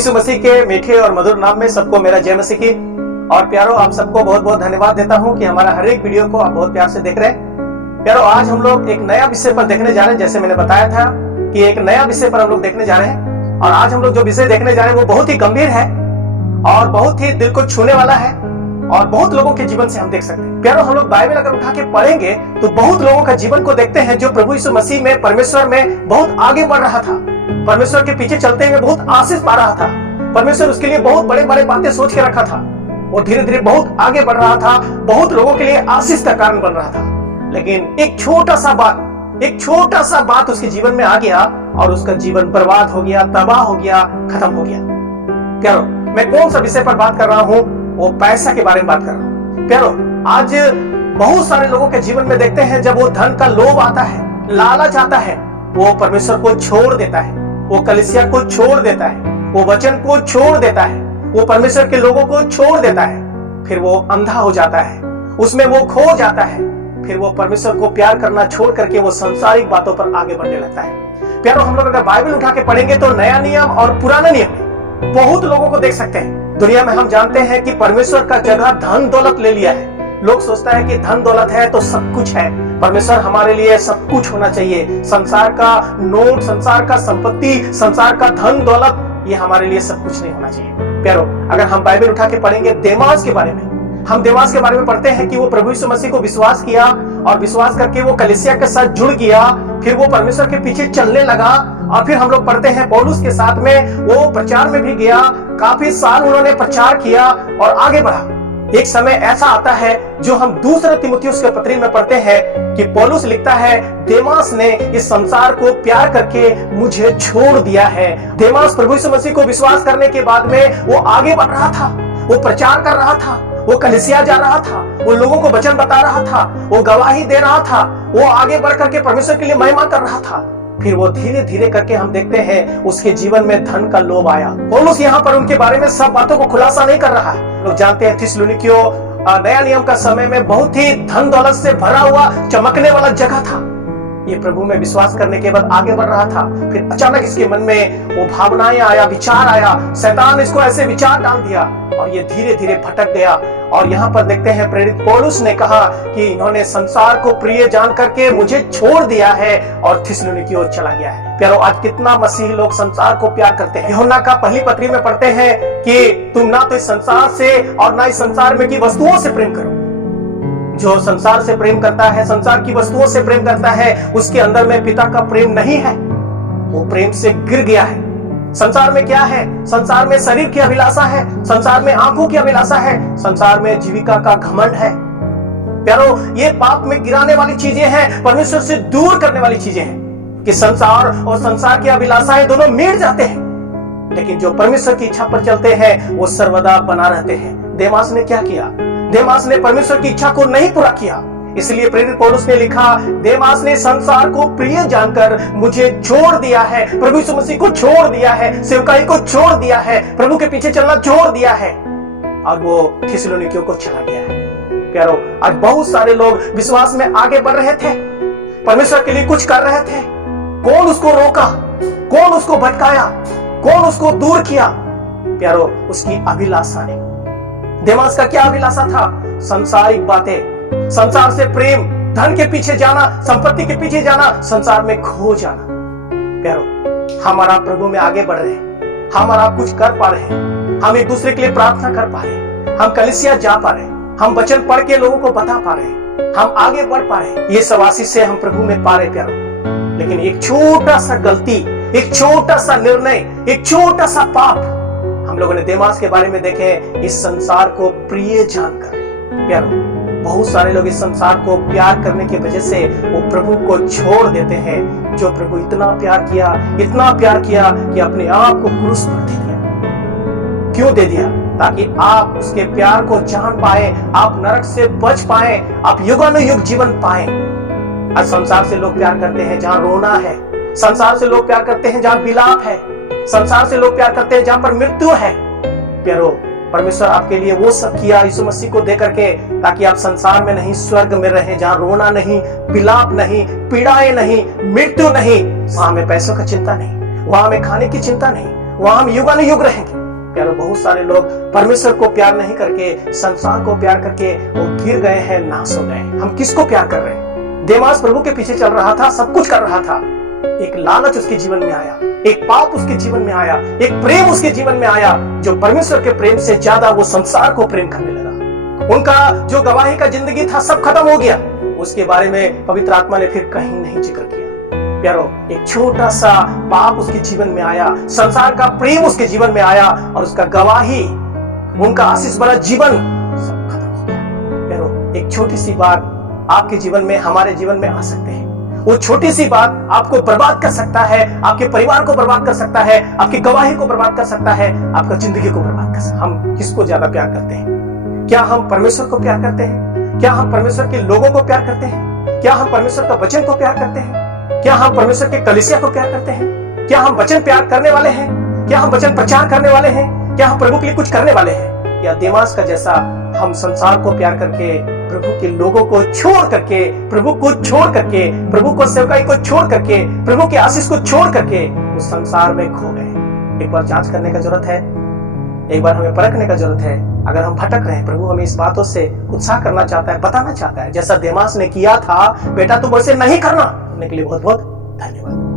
यीशु मसीह के मीठे और मधुर नाम में सबको मेरा जय मसीह की। और प्यारो, आप सबको बहुत बहुत धन्यवाद देता हूं कि हमारा हर एक वीडियो को आप बहुत प्यार से देख रहे हैं। प्यारो, आज हम लोग एक नया विषय पर देखने जा रहे हैं। जैसे मैंने बताया था कि एक नया विषय पर हम लोग देखने जा रहे हैं, और आज हम लोग जो विषय देखने जा रहे हैं वो बहुत ही गंभीर है और बहुत ही दिल को छूने वाला है और बहुत लोगों के जीवन से हम देख सकते हैं। प्यारो, हम लोग बाइबल अगर उठा के पढ़ेंगे तो बहुत लोगों का जीवन को देखते हैं जो प्रभु यीशु मसीह में, परमेश्वर में बहुत आगे बढ़ रहा था, परमेश्वर के पीछे चलते हुए बहुत आशीष पा रहा था, परमेश्वर उसके लिए बहुत बड़े बड़े बातें सोच के रखा था, वो धीरे धीरे बहुत आगे बढ़ रहा था, बहुत लोगों के लिए आशीष का कारण बन रहा था। लेकिन एक छोटा सा बात उसके जीवन में आ गया और उसका जीवन बर्बाद हो गया, तबाह हो गया, खत्म हो गया। प्यारो, मैं कौन सा विषय पर बात कर रहा हूँ? वो पैसा के बारे में बात कर रहा हूँ। प्यारो, आज बहुत सारे लोगों के जीवन में देखते हैं जब वो धन का लोभ आता है, लालच आता है, वो परमेश्वर को छोड़ देता है, वो कलीसिया को छोड़ देता है, वो वचन को छोड़ देता है, वो परमेश्वर के लोगों को छोड़ देता है, फिर वो अंधा हो जाता है, उसमें वो खो जाता है, फिर वो परमेश्वर को प्यार करना छोड़ करके वो सांसारिक बातों पर आगे बढ़ने लगता है। प्यारो, हम लोग अगर बाइबल उठा के पढ़ेंगे तो नया नियम और पुराना नियम में बहुत लोगों को देख सकते हैं। दुनिया में हम जानते हैं कि परमेश्वर का जगह धन दौलत ले लिया है। लोग सोचता है कि धन दौलत है तो सब कुछ है, परमेश्वर हमारे लिए सब कुछ होना चाहिए, संसार का नोट, संसार का संपत्ति, संसार का धन दौलत, ये हमारे लिए सब कुछ नहीं होना चाहिए। प्यारो, अगर हम बाइबल उठा के पढ़ेंगे देमास के बारे में, हम देमास के बारे में पढ़ते हैं कि वो प्रभु यीशु मसीह को विश्वास किया और विश्वास करके वो कलीसिया के साथ जुड़ गया, फिर वो परमेश्वर के पीछे चलने लगा। और फिर हम लोग पढ़ते हैं पौलुस के साथ में वो प्रचार में भी गया, काफी साल उन्होंने प्रचार किया और आगे बढ़ा। एक समय ऐसा आता है जो हम दूसरे तीमुथियुस के पत्री में पढ़ते हैं कि पौलुस लिखता है, देमास ने इस संसार को प्यार करके मुझे छोड़ दिया है। देमास प्रभु यीशु मसीह को विश्वास करने के बाद में वो आगे बढ़ रहा था, वो प्रचार कर रहा था, वो कलीसिया जा रहा था, वो लोगों को वचन बता रहा था, वो गवाही दे रहा था, वो आगे बढ़ करके परमेश्वर के लिए महिमा कर रहा था। फिर वो धीरे धीरे करके हम देखते हैं उसके जीवन में धन का लोभ आया। पौलुस यहाँ पर उनके बारे में सब बातों को खुलासा नहीं कर रहा है। लोग जानते हैं थिस्सलुनीकियों नया नियम का समय में बहुत ही धन दौलत से भरा हुआ चमकने वाला जगह था। ये प्रभु में विश्वास करने के बाद आगे बढ़ रहा था। फिर अचानक इसके मन में वो भावनाएं आया, विचार आया, शैतान इसको ऐसे विचार डाल दिया और ये धीरे धीरे भटक गया। और यहाँ पर देखते हैं प्रेरित पौलुस ने कहा कि इन्होंने संसार को प्रिय जान करके मुझे छोड़ दिया है और थिस्सलुनीकियों चला गया है। प्यारो, आज कितना मसीही लोग संसार को प्यार करते हैं। यूहन्ना का पहली पत्री में पढ़ते हैं कि तुम ना तो इस संसार से और ना इस संसार में की वस्तुओं से प्रेम करो। जो संसार से प्रेम करता है, संसार की वस्तुओं से प्रेम करता है, उसके अंदर में पिता का प्रेम नहीं है, वो प्रेम से गिर गया है। संसार में क्या है? संसार में शरीर की अभिलाषा है, संसार में आंखों की अभिलाषा है, संसार में जीविका का घमंड है। प्यारो, ये पाप में गिराने वाली चीजें हैं, परमेश्वर से दूर करने वाली चीजें हैं कि संसार और संसार की अभिलाषाएं दोनों मिट जाते हैं, लेकिन जो परमेश्वर की इच्छा पर चलते हैं वो सर्वदा बना रहते हैं। देमास ने क्या किया? देमास ने परमेश्वर की इच्छा को नहीं पूरा किया, इसलिए प्रेरित पौलुस ने लिखा, देमास ने संसार को प्रिय जानकर मुझे छोड़ दिया है, प्रभु यीशु मसीह को छोड़ दिया है, सेवकाई को छोड़ दिया है, प्रभु के पीछे चलना छोड़ दिया है और वो थिस्सलुनीकियों को चला गया है। प्यारो, आज बहुत सारे लोग विश्वास में आगे बढ़ रहे थे, परमेश्वर के लिए कुछ कर रहे थे, कौन उसको रोका, कौन उसको भटकाया, कौन उसको दूर किया? प्यारो, उसकी अभिलाषा ने। देमास का क्या अभिलाषा था? सांसारिक बातें, संसार से प्रेम, धन के पीछे जाना, संपत्ति के पीछे जाना, संसार में खो जाना। प्यारो, हमारा प्रभु में आगे बढ़ रहे हैं, हमारा कुछ कर पा रहे हैं, हम एक दूसरे के लिए प्रार्थना कर पा रहे हैं, हम कलीसिया जा पा रहे हैं, हम वचन पढ़ के लोगों को बता पा रहे हैं, हम आगे बढ़ पा रहे हैं, ये सब आशीष से हम प्रभु में पा रहे। प्यारो, लेकिन एक छोटा सा गलती, एक छोटा सा निर्णय, एक छोटा सा पाप हम लोगों ने देमास के बारे में देखे, इस संसार को प्रिय जानकर। प्यारो, बहुत सारे लोग इस संसार को प्यार करने की वजह से वो प्रभु को छोड़ देते हैं। जो प्रभु इतना प्यार किया, इतना प्यार किया कि अपने आप को क्रूस पर दे दिया। क्यों दे दिया? ताकि आप उसके प्यार को जान पाए, आप नरक से बच पाए, आप युगानुयुग जीवन पाए। आज संसार से लोग प्यार करते हैं जहां रोना है, संसार से लोग प्यार करते हैं जहां विलाप है, संसार से लोग प्यार करते हैं जहां पर मृत्यु है। प्यारो, परमेश्वर आपके लिए वो सब किया यीशु मसीह को दे करके, ताकि आप संसार में नहीं स्वर्ग में रहें, जहां रोना नहीं, विलाप नहीं, पीड़ाएं नहीं, मृत्यु नहीं। वहां में पैसों का चिंता नहीं, वहां में खाने की चिंता नहीं, वहां हम युगानुयुग रहेंगे। प्यारो, बहुत सारे लोग परमेश्वर को प्यार नहीं करके, संसार को प्यार करके वो गिर गए हैं, नाश हो गए। हम किसको प्यार कर रहे हैं? देमास प्रभु के पीछे चल रहा था, सब कुछ कर रहा था। एक लालच उसके जीवन में आया, एक पाप उसके जीवन में आया, एक प्रेम उसके जीवन में आया जो परमेश्वर के प्रेम से ज्यादा वो संसार को प्रेम करने लगा। उनका जो गवाही का जिंदगी था सब खत्म हो गया। उसके बारे में पवित्र आत्मा ने फिर कहीं नहीं जिक्र किया। प्यारो, एक छोटा सा पाप उसके जीवन में आया, संसार का प्रेम उसके जीवन में आया और उसका गवाही, उनका आशीष भरा जीवन सब खत्म हो गया। प्यारो, एक छोटी सी बात आपके जीवन में, हमारे जीवन में आ सकते हैं। वो छोटी सी बात आपको बर्बाद कर सकता है, आपके परिवार को बर्बाद कर सकता है, आपकी गवाही को बर्बाद कर सकता है, आपका जिंदगी को बर्बाद कर सकता है। हम किसको ज्यादा प्यार करते हैं? क्या हम परमेश्वर को प्यार करते हैं? क्या हम परमेश्वर के लोगों को प्यार करते हैं? क्या हम परमेश्वर का वचन को प्यार करते हैं? क्या हम परमेश्वर के कलीसिया को प्यार करते हैं? क्या हम वचन प्यार करने वाले हैं? क्या हम वचन प्रचार करने वाले हैं? क्या हम प्रभु के लिए कुछ करने वाले हैं? या देमास का जैसा हम संसार को प्यार करके, प्रभु के लोगों को छोड़ करके, प्रभु को छोड़ करके, प्रभु को सेवकाई को छोड़ करके, प्रभु के आशीष को छोड़ करके उस संसार में खो गए? एक बार जांच करने का जरूरत है, एक बार हमें परखने का जरूरत है। अगर हम भटक रहे हैं, प्रभु हमें इस बातों से उत्साह करना चाहता है, बताना चाहता है, जैसा देमास ने किया था, बेटा तुम वैसे नहीं करना। के लिए बहुत बहुत धन्यवाद।